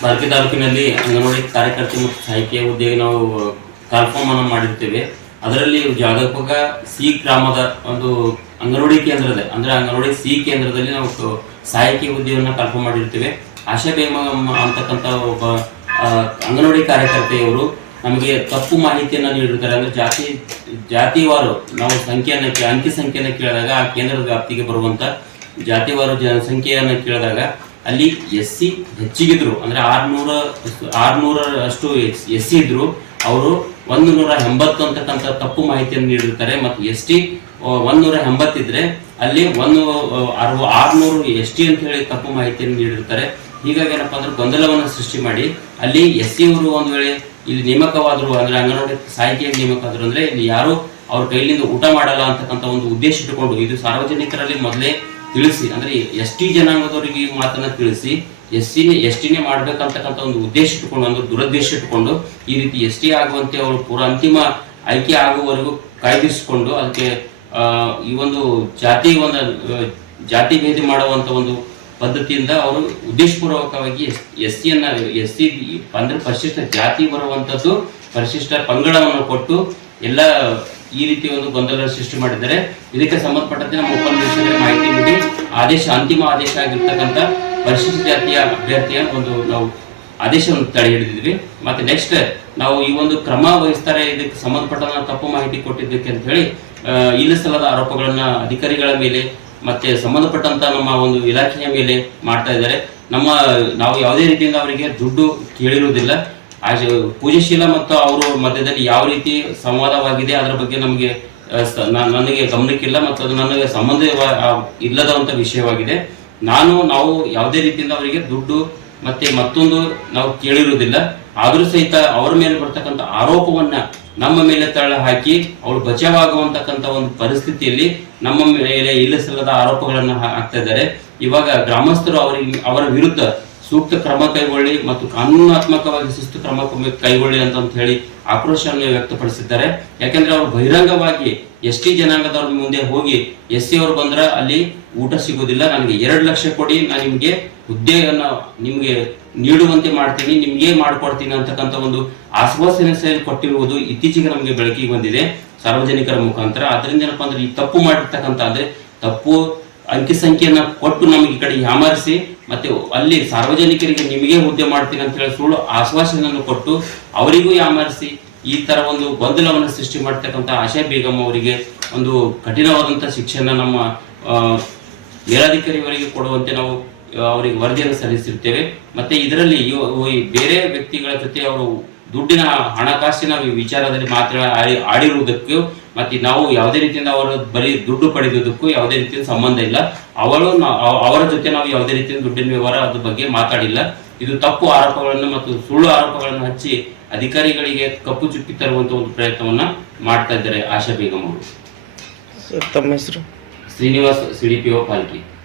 ಪಾಲ್ಕಿ ತಾಲೂಕಿನಲ್ಲಿ ಅಂಗನವಾಡಿ ಕಾರ್ಯಕರ್ತೆ ಮತ್ತು ಸಹಾಯಕಿಯ ಹುದ್ದೆಗೆ ನಾವು ಕಾರ್ಯಕ್ರಮ ಮಾಡಿರ್ತೇವೆ. ಅದರಲ್ಲಿ ಜಾಗಪಕ ಸಿ ಗ್ರಾಮದ ಒಂದು ಅಂಗನವಾಡಿ ಕೇಂದ್ರದ ಅಂದ್ರೆ ಅಂಗನವಾಡಿ ಸಿ ಕೇಂದ್ರದಲ್ಲಿ ನಾವು ಸಾಹಿತ್ಯ ಹುದ್ದೆಯನ್ನು ಕಾರ್ಯಕ್ರಮ ಮಾಡಿರ್ತೇವೆ. ಆಶಾ ಬೇಗಮ್ ಅಂತಕ್ಕಂಥ ಒಬ್ಬ ಅಂಗನವಾಡಿ ಕಾರ್ಯಕರ್ತೆಯವರು ನಮಗೆ ತಪ್ಪು ಮಾಹಿತಿಯನ್ನು ನೀಡಿರ್ತಾರೆ. ಅಂದ್ರೆ ಜಾತಿ, ಜಾತಿವಾರು ನಾವು ಸಂಖ್ಯೆಯನ್ನು ಅಂಕಿ ಸಂಖ್ಯೆಯನ್ನು ಕೇಳಿದಾಗ ಆ ಕೇಂದ್ರದ ವ್ಯಾಪ್ತಿಗೆ ಬರುವಂತ ಜಾತಿವಾರು ಜನಸಂಖ್ಯೆಯನ್ನು ಕೇಳಿದಾಗ ಅಲ್ಲಿ ಎಸ್ ಸಿ ಹೆಚ್ಚಿಗಿದ್ರು. ಅಂದ್ರೆ ಆರ್ನೂರ ಆರ್ನೂರ ಅಷ್ಟು ಎಸ್ ಸಿ ಇದ್ರು. ಅವರು ಒಂದು ನೂರ ಎಂಬತ್ತು ಅಂತಕ್ಕಂಥ ತಪ್ಪು ಮಾಹಿತಿಯನ್ನು ನೀಡಿರ್ತಾರೆ. ಮತ್ತು ಎಸ್ ಟಿ ಒಂದು ಎಂಬತ್ತಿದ್ರೆ ಅಲ್ಲಿ ಒಂದು ಅರವ, ಆರ್ನೂರು ಎಸ್ ಟಿ ಅಂತ ಹೇಳಿ ತಪ್ಪು ಮಾಹಿತಿಯನ್ನು ನೀಡಿರ್ತಾರೆ. ಹೀಗಾಗಿ ಏನಪ್ಪ ಅಂದ್ರೆ ಗೊಂದಲವನ್ನು ಸೃಷ್ಟಿ ಮಾಡಿ ಅಲ್ಲಿ ಎಸ್ ಸಿ ಅವರು ಒಂದ್ ವೇಳೆ ಇಲ್ಲಿ ನೇಮಕವಾದ್ರು, ಅಂದ್ರೆ ಅಂಗನವಾಡಿ ಸಾಹಿತಿಯ ನೇಮಕ ಆದ್ರು ಅಂದ್ರೆ ಇಲ್ಲಿ ಯಾರು ಅವ್ರ ಕೈಲಿಂದ ಊಟ ಮಾಡಲ್ಲ ಅಂತಕ್ಕಂಥ ಒಂದು ಉದ್ದೇಶ ಇಟ್ಟುಕೊಂಡು, ಇದು ಸಾರ್ವಜನಿಕರಲ್ಲಿ ಮೊದಲೇ ತಿಳಿಸಿ, ಅಂದ್ರೆ ಎಸ್ ಟಿ ಜನಾಂಗದವರಿಗೆ ಈ ಮಾತನ್ನ ತಿಳಿಸಿ ಎಸ್ ಸಿ ಎಸ್ ಟಿನೇ ಮಾಡ್ಬೇಕಂತಕ್ಕಂಥ ಒಂದು ಉದ್ದೇಶ ಇಟ್ಟುಕೊಂಡು ಅಂದ್ರೆ ದುರುದ್ದೇಶ ಇಟ್ಟುಕೊಂಡು ಈ ರೀತಿ ಎಸ್ ಟಿ ಆಗುವಂತೆ ಅವರು ಪೂರ ಅಂತಿಮ ಆಯ್ಕೆ ಆಗುವವರೆಗೂ ಕಾಯ್ದಿರಿಸಿಕೊಂಡು ಅದಕ್ಕೆ ಈ ಒಂದು ಜಾತಿ ಒಂದು ಜಾತಿ ಭೇದಿ ಮಾಡುವಂತ ಒಂದು ಪದ್ಧತಿಯಿಂದ ಅವರು ಉದ್ದೇಶಪೂರ್ವಕವಾಗಿ ಎಸ್ ಸಿಯನ್ನ ಎಸ್ ಸಿ ಅಂದ್ರೆ ಪರಿಶಿಷ್ಟ ಜಾತಿ ಬರುವಂತದ್ದು, ಪರಿಶಿಷ್ಟ ಪಂಗಡವನ್ನು ಕೊಟ್ಟು ಎಲ್ಲ ಈ ರೀತಿ ಒಂದು ಗೊಂದಲ ಸೃಷ್ಟಿ ಮಾಡಿದ್ದಾರೆ. ಇದಕ್ಕೆ ಸಂಬಂಧಪಟ್ಟಂತೆ ನಮ್ಮ ಉಪನ್ಯಾಸ ಮಾಹಿತಿ ನೀಡಿ ಆದೇಶ, ಅಂತಿಮ ಆದೇಶ ಆಗಿರ್ತಕ್ಕಂಥ ಪರಿಶಿಷ್ಟ ಜಾತಿಯ ಅಭ್ಯರ್ಥಿಯ ಒಂದು ನಾವು ಆದೇಶವನ್ನು ತಡೆ ಹಿಡಿದಿದ್ವಿ ಮತ್ತೆ ನೆಕ್ಸ್ಟ್ ನಾವು ಈ ಒಂದು ಕ್ರಮ ವಹಿಸ್ತಾರೆ, ಇದಕ್ಕೆ ಸಂಬಂಧಪಟ್ಟ ತಪ್ಪು ಮಾಹಿತಿ ಕೊಟ್ಟಿದ್ದಕ್ಕೆ ಅಂತ ಹೇಳಿ ಇಲ್ಲಿಸಲದ ಆರೋಪಗಳನ್ನ ಅಧಿಕಾರಿಗಳ ಮೇಲೆ ಮತ್ತೆ ಸಂಬಂಧಪಟ್ಟಂತ ನಮ್ಮ ಒಂದು ಇಲಾಖೆಯ ಮೇಲೆ ಮಾಡ್ತಾ ಇದ್ದಾರೆ. ನಮ್ಮ, ನಾವು ಯಾವುದೇ ರೀತಿಯಿಂದ ಅವರಿಗೆ ದುಡ್ಡು ಕೇಳಿರುವುದಿಲ್ಲ. ಪೂಜಾಶೀಲ ಮತ್ತು ಅವರು ಮಧ್ಯದಲ್ಲಿ ಯಾವ ರೀತಿ ಸಂವಾದವಾಗಿದೆ, ಅದರ ಬಗ್ಗೆ ನಮಗೆ ನನಗೆ ಗಮನಕ್ಕಿಲ್ಲ ಮತ್ತು ಅದು ನನಗೆ ಸಂಬಂಧ ಇಲ್ಲದಂತ ವಿಷಯವಾಗಿದೆ. ನಾನು, ನಾವು ಯಾವುದೇ ರೀತಿಯಿಂದ ಅವರಿಗೆ ದುಡ್ಡು ಮತ್ತೆ ಮತ್ತೊಂದು ನಾವು ಕೇಳಿರುವುದಿಲ್ಲ. ಆದರೂ ಸಹಿತ ಅವರ ಮೇಲೆ ಬರ್ತಕ್ಕಂಥ ಆರೋಪವನ್ನ ನಮ್ಮ ಮೇಲೆ ತಳ್ಳ ಹಾಕಿ ಅವಳು ಬಚಾವಾಗುವಂತಕ್ಕಂಥ ಒಂದು ಪರಿಸ್ಥಿತಿಯಲ್ಲಿ ನಮ್ಮ ಮೇಲೆ ಇಲ್ಲಸಲ್ಲದ ಆರೋಪಗಳನ್ನು ಹಾಕ್ತಾ ಇದ್ದಾರೆ. ಇವಾಗ ಗ್ರಾಮಸ್ಥರು ಅವರಿಗೆ, ಅವರ ವಿರುದ್ಧ ಸೂಕ್ತ ಕ್ರಮ ಕೈಗೊಳ್ಳಿ ಮತ್ತು ಕಾನೂನಾತ್ಮಕವಾಗಿ ಸುಸ್ತು ಕ್ರಮ ಕೈಗೊಳ್ಳಿ ಅಂತ ಹೇಳಿ ಆಕ್ರೋಶವನ್ನು ವ್ಯಕ್ತಪಡಿಸಿದ್ದಾರೆ. ಯಾಕೆಂದ್ರೆ ಅವರು ಬಹಿರಂಗವಾಗಿ ಎಸ್ ಟಿ ಜನಾಂಗದವ್ರ ಮುಂದೆ ಹೋಗಿ ಎಸ್ ಸಿ ಅವರು ಬಂದ್ರೆ ಅಲ್ಲಿ ಊಟ ಸಿಗೋದಿಲ್ಲ. ನನಗೆ ಎರಡು ಲಕ್ಷ ಕೊಡಿ, ನಾನು ನಿಮಗೆ ಹುದ್ದೆಯನ್ನ ನಿಮಗೆ ನೀಡುವಂತೆ ಮಾಡ್ತೀನಿ, ನಿಮ್ಗೆ ಮಾಡ್ಕೊಡ್ತೀನಿ ಅಂತಕ್ಕಂಥ ಒಂದು ಆಶ್ವಾಸನೆ ಕೊಟ್ಟಿರುವುದು ಇತ್ತೀಚೆಗೆ ನಮಗೆ ಬೆಳಕಿಗೆ ಬಂದಿದೆ ಸಾರ್ವಜನಿಕರ ಮುಖಾಂತರ. ಅದರಿಂದ ಏನಪ್ಪಾ ಅಂದ್ರೆ ಈ ತಪ್ಪು ಮಾಡಿರ್ತಕ್ಕಂಥ ಅಂದ್ರೆ ತಪ್ಪು ಅಂಕಿ ಸಂಖ್ಯೆಯನ್ನ ಕೊಟ್ಟು ನಮಗೆ ಈ ಕಡೆ ಯಾಮಾರಿಸಿ, ಮತ್ತೆ ಅಲ್ಲಿ ಸಾರ್ವಜನಿಕರಿಗೆ ನಿಮಗೆ ಹುದ್ದೆ ಮಾಡ್ತೀನಿ ಅಂತ ಹೇಳಿ ಸುಳ್ಳು ಆಶ್ವಾಸನೆಯನ್ನು ಕೊಟ್ಟು ಅವರಿಗೂ ಯಾಮಾರಿಸಿ ಈ ತರ ಒಂದು ಗೊಂದಲವನ್ನು ಸೃಷ್ಟಿ ಮಾಡ್ತಕ್ಕಂಥ ಆಶಾ ಬೇಗಂ ಅವರಿಗೆ ಒಂದು ಕಠಿಣವಾದಂತ ಶಿಕ್ಷಣ ನಮ್ಮ ಮೇಲಾಧಿಕಾರಿಯವರಿಗೆ ಕೊಡುವಂತೆ ನಾವು ಅವರಿಗೆ ವರದಿಯನ್ನು ಸಲ್ಲಿಸಿರ್ತೇವೆ ಮತ್ತೆ ಇದರಲ್ಲಿ ಬೇರೆ ವ್ಯಕ್ತಿಗಳ ಜೊತೆ ಅವರು ದುಡ್ಡಿನ ಹಣಕಾಸಿನ ವಿಚಾರದಲ್ಲಿ ಮಾತ್ರ ಆಡಿ- ಆಡಿರುವುದಕ್ಕೂ ಮತ್ತೆ ನಾವು ಯಾವುದೇ ರೀತಿಯಿಂದ ಅವರ ಬರೀ ದುಡ್ಡು ಪಡೆಯುವುದಕ್ಕೂ ಯಾವುದೇ ರೀತಿಯ ಸಂಬಂಧ ಇಲ್ಲ. ಅವಳು ನಾ- ಅವರ ಜೊತೆ ನಾವು ಯಾವುದೇ ರೀತಿಯ ದುಡ್ಡಿನ ವ್ಯವಹಾರ ಅದ್ರ ಬಗ್ಗೆ ಮಾತಾಡಿಲ್ಲ. ಇದು ತಪ್ಪು ಆರೋಪಗಳನ್ನು ಮತ್ತು ಸುಳ್ಳು ಆರೋಪಗಳನ್ನು ಹಚ್ಚಿ ಅಧಿಕಾರಿಗಳಿಗೆ ಕಪ್ಪು ಚುಕ್ಕಿ ತರುವಂತ ಒಂದು ಪ್ರಯತ್ನವನ್ನ ಮಾಡ್ತಾ ಇದ್ದಾರೆ ಆಶಾ ಬೇಗಂ ಅವರು. ತಮ್ಮ ಹೆಸರು? ಶ್ರೀನಿವಾಸ್ ಸಿಡಿಪಿಒ ಪಾಲ್ಕಿ